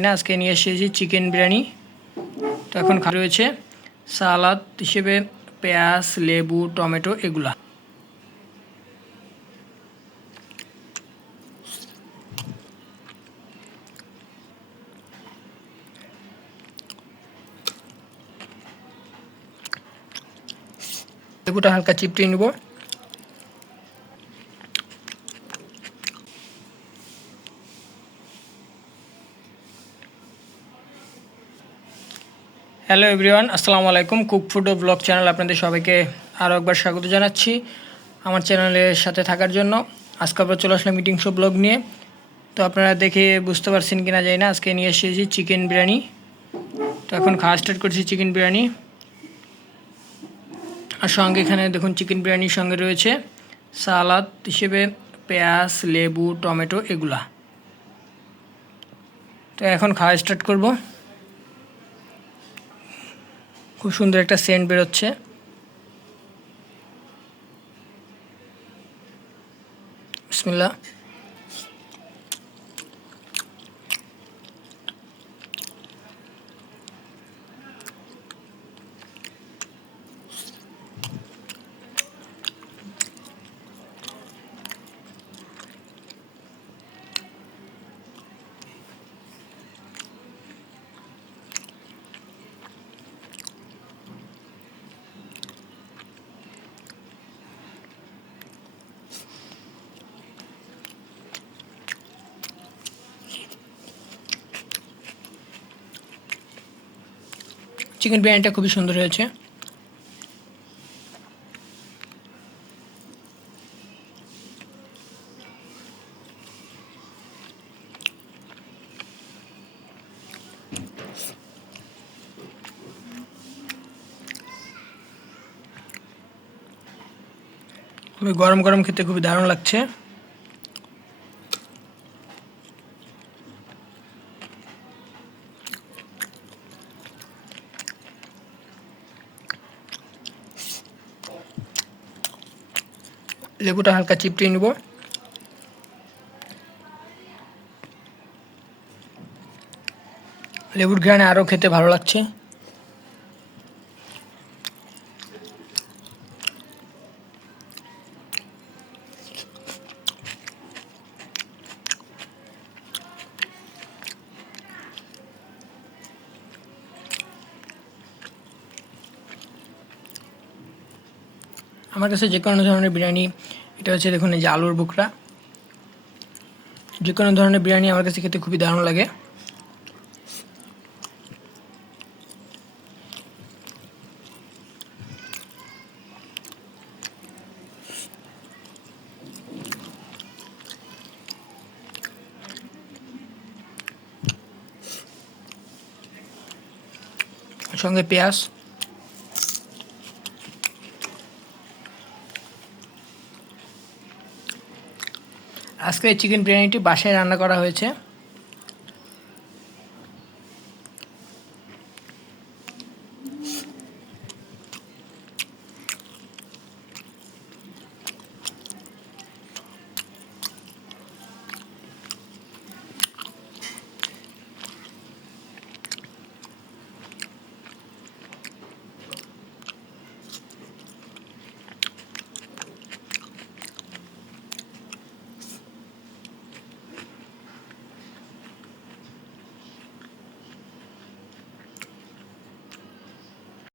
না আজকে নিয়ে এসেছি চিকেন বিরিয়ানি। তো এখন রয়েছে সালাদ হিসেবে পেঁয়াজ, লেবু, টমেটো এগুলা। লেবুটা হালকা চিপড়ে নিব। হ্যালো এভরিওয়ান, আসসালামু আলাইকুম। কুক ফুড ও ব্লগ চ্যানেল আপনাদের সবাইকে আরও একবার স্বাগত জানাচ্ছি আমার চ্যানেলের সাথে থাকার জন্য। আজকে আবার চলে আসলাম মিটিং শো ব্লগ নিয়ে। তো আপনারা দেখে বুঝতে পারছেন কিনা জানি না, আজকে নিয়ে এসেছি চিকেন বিরিয়ানি। তো এখন খাওয়া স্টার্ট করছি চিকেন বিরিয়ানি। আর সঙ্গে এখানে দেখুন চিকেন বিরিয়ানির সঙ্গে রয়েছে সালাদ হিসেবে পেঁয়াজ, লেবু, টমেটো এগুলা। তো এখন খাওয়া স্টার্ট করব। খুব সুন্দর একটা সেন্ট বেরোচ্ছে। বিসমিল্লাহ। চিকেন বিরিয়ানিটা খুবই সুন্দর হয়েছে। খুবই গরম গরম খেতে খুবই দারুণ লাগছে। লেবুটা হালকা চিপড়ে নিব। লেবুর ঘ্রাণে আরও খেতে ভালো লাগছে। আমার কাছে যে কোনো ধরনের বিরিয়ানি, এটা হচ্ছে দেখুন এই যে আলুর বুকরা, যে কোনো ধরনের বিরিয়ানি আমার কাছে খেতে খুবই দারুণ লাগে। সঙ্গে পেঁয়াজ। আজকে এই চিকেন বিরিয়ানিটি বাসায় রান্না করা হয়েছে।